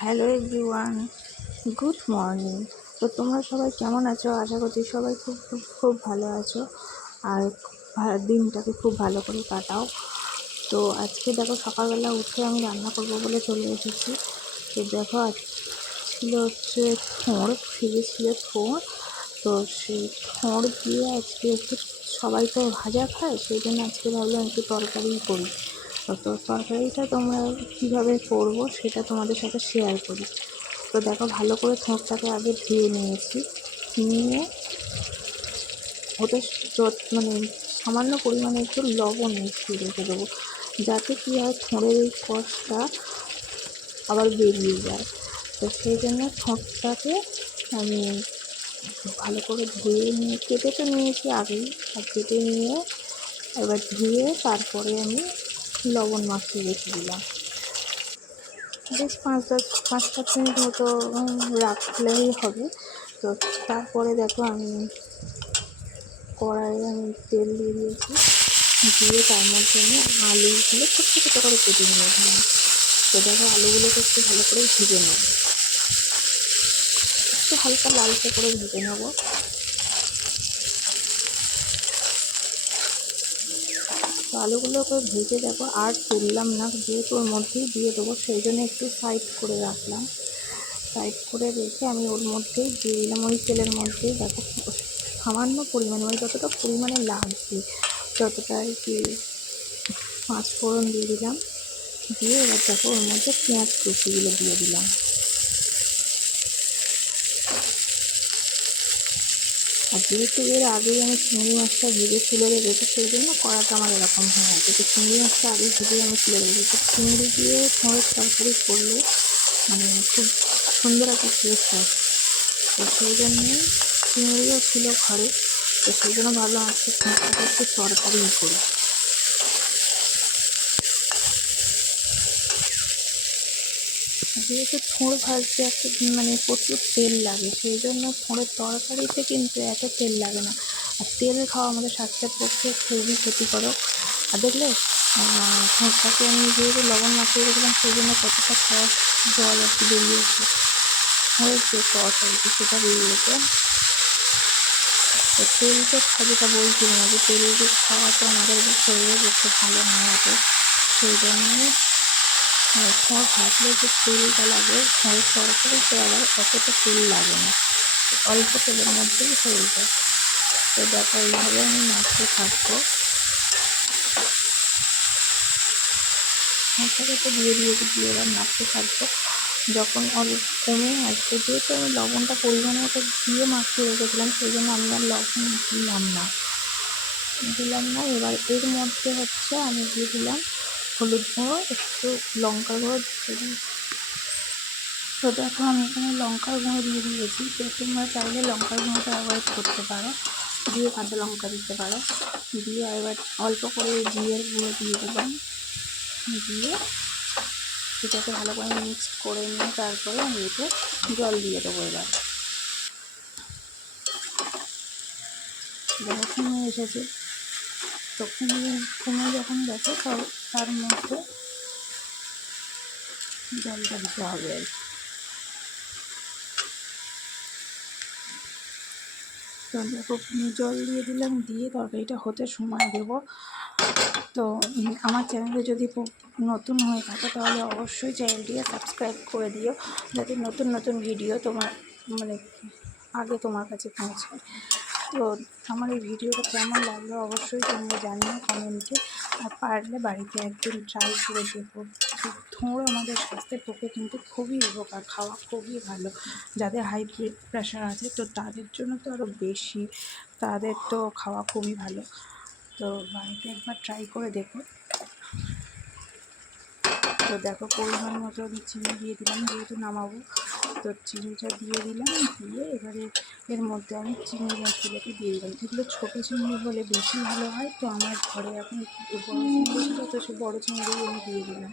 Hello everyone, good morning. তো তোমরা সবাই কেমন আছো? আশা করছি সবাই খুব খুব খুব ভালো আছো আর দিনটাকে খুব ভালো করে কাটাও। তো আজকে দেখো সকালবেলা উঠে আমি রান্না করবো বলে চলে এসেছি। তো দেখো আজ ছিল হচ্ছে ফ্রিজে ছিল থোড়। তো সেই থোড় দিয়ে আজকে একটু, সবাই তো ভাজা খায়, সেই জন্য আজকে ভাবলাম একটু তরকারি করি। তো তরকারিটা তোমরা কীভাবে করবো সেটা তোমাদের সাথে শেয়ার করি। তো দেখো ভালো করে থোড়টাকে আগে ধুয়ে নিয়েছি, নিয়ে ওটা মানে সামান্য পরিমাণে একটু লবণ মিশিয়ে রেখে দেবো, যাতে কী হয় থোড়ের এই কষটা আবার বেরিয়ে যায়। তো সেই জন্য থোড়টাকে আমি ভালো করে ধুয়ে নিয়ে কেটে তো নিয়েছি আগেই, আর কেটে নিয়ে এবার ধুয়ে তারপরে আমি লবণ মাখিয়ে রেখে দিলাম। বেশ 5-7 মিনিট মতো রাখলেই হবে। তো তারপরে দেখো আমি কড়াইয়ে তেল দিয়ে দিয়েছি, দিয়ে তার মধ্যে আমি আলুগুলো ছোটো ছোটো করে কেটে নিয়েছিলাম। তো দেখো আলুগুলোকে একটু ভালো করে ভেজে নেব, একটু হালকা লালচে করে ভেজে নেব। তো আলুগুলোকে ভেজে দেখো আর তুললাম না, যেহেতু ওর মধ্যেই দিয়ে দেবো সেই জন্য একটু সাইড করে রাখলাম। সাইড করে রেখে আমি ওর মধ্যেই দিয়ে দিলাম, ওই তেলের মধ্যেই দেখো সামান্য পরিমাণে, মানে যতটা পরিমাণে লাগবে ততটা আর কি পাঁচফোড়ন দিয়ে দিলাম। দিয়ে এবার দেখো ওর মধ্যে পেঁয়াজ কুচিগুলো দিয়ে দিলাম। আর যেহেতু এর আগেই আমি চিংড়ি মাছটা ভেজে তুলে রেখেছি, সেই জন্য কড়াটা আমার এরকম হয়ে আছে। তো চিংড়ি মাছটা আগে ভেজে আমি তুলে রেখেছি। চিংড়ি দিয়ে থোড়ের তরকারি করলে মানে খুব সুন্দর একটা টেস্ট আসে। তো সেই জন্যই চিংড়িও ছিল ঘরে, তো সেই জন্য ভাবলাম আজকে থোড়টাকে একটু তরকারি করি। যেহেতু থোড় ভাজতে একটা মানে প্রচুর তেল লাগে, সেই জন্য থোড়ের তরকারিতে কিন্তু এত তেল লাগে না। আর তেল খাওয়া আমাদের স্বাস্থ্যের পক্ষে খুবই ক্ষতিকারক। আর দেখলে থোড়টাকে আমি যেহেতু লবণ মাখিয়ে রেখেছিলাম, সেই জন্য কতটা কষ জল আর কি বেরিয়েছে, থোড়ের যে কষ আর কি সেটা বেরিয়েছে। তো তেল তো যেটা বলছিলাম যে তেল যে খাওয়া তো আমাদের শরীরের পক্ষে ভালো নয় অত, সেই জন্যই থোড় ভাজলে যে তেলটা লাগে থোড়ের তরকারিতে আবার অতটা তেল লাগে না, অল্প তেলের মধ্যেই হয়ে যায়। তো দেখো এইভাবে আমি মাছটা থাকবো, মশলাটা তো দিয়ে দিয়েছি, দিয়ে এবার নাড়তে থাকবো। যখন অল্প কমে আসবে, যেহেতু আমি লবণটা পরিমাণ মতো দিয়ে মাখিয়ে রেখেছিলাম, সেই জন্য আমি আর লবণ দিলাম না। এবার এর মধ্যে হচ্ছে আমি দিয়ে দিলাম হলুদ গুঁড়ো, একটু লঙ্কার গুঁড়ো দিয়ে দিই। তো দেখো আমি এখানে লঙ্কার গুঁড়ো দিয়ে দিয়েছি। তো তোমরা চাইলে লঙ্কার গুঁড়োটা অ্যাভয়েড করতে পারো, দিয়ে কাঁচা লঙ্কা দিতে পারো। দিয়ে এবার অল্প করে জিরের গুঁড়ো দিয়ে দিলাম, দিয়ে এটাকে ভালো করে মিক্সড করে নিয়ে তারপরে আমি এতে জল দিয়ে দেবো। এবার দেখো কমে এসেছে, তো কমে যখন গেছে তার মধ্যে জলটা দিতে হবে আর কি। তো দেখো জল দিয়ে দিলাম, দিয়ে তরকারিটা হতে সময় দেবো। তো আমার চ্যানেলে যদি নতুন হয়ে থাকে তাহলে অবশ্যই চ্যানেলটিকে সাবস্ক্রাইব করে দিও, যাতে নতুন নতুন ভিডিও তোমার মানে আগে তোমার কাছে পৌঁছায়। তো আমার এই ভিডিওটা কেমন লাগলো অবশ্যই তোমরা জানিও কমেন্টে। আর পারলে বাড়িতে একদিন ট্রাই করে দেখো। থোড় আমাদের স্বাস্থ্যের পক্ষে কিন্তু খুবই উপকার, খাওয়া খুবই ভালো। যাদের হাই প্রেশার আছে তো তাদের জন্য তো আরও বেশি, তাদের তো খাওয়া খুবই ভালো। তো বাড়িতে একবার ট্রাই করে দেখো। তো দেখো পরিমাণ মতো আমি চিনি দিয়ে দিলাম, যেহেতু নামাবো তো চিনিটা দিয়ে দিলাম। দিয়ে এবারে এর মধ্যে আমি চিংড়ি মাছগুলোকে দিয়ে দিলাম। এগুলো ছোটো চিংড়ি হলে বেশি ভালো হয়, তো আমার ঘরে এখন বড়ো চিংড়ি ছিল, তো সে বড়ো চিংড়ি আমি দিয়ে দিলাম।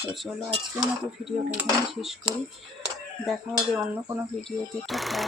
তো চলো আজকের মতো ভিডিওটা এখানে শেষ করি, দেখা হবে অন্য কোনো ভিডিওতে। টাটা।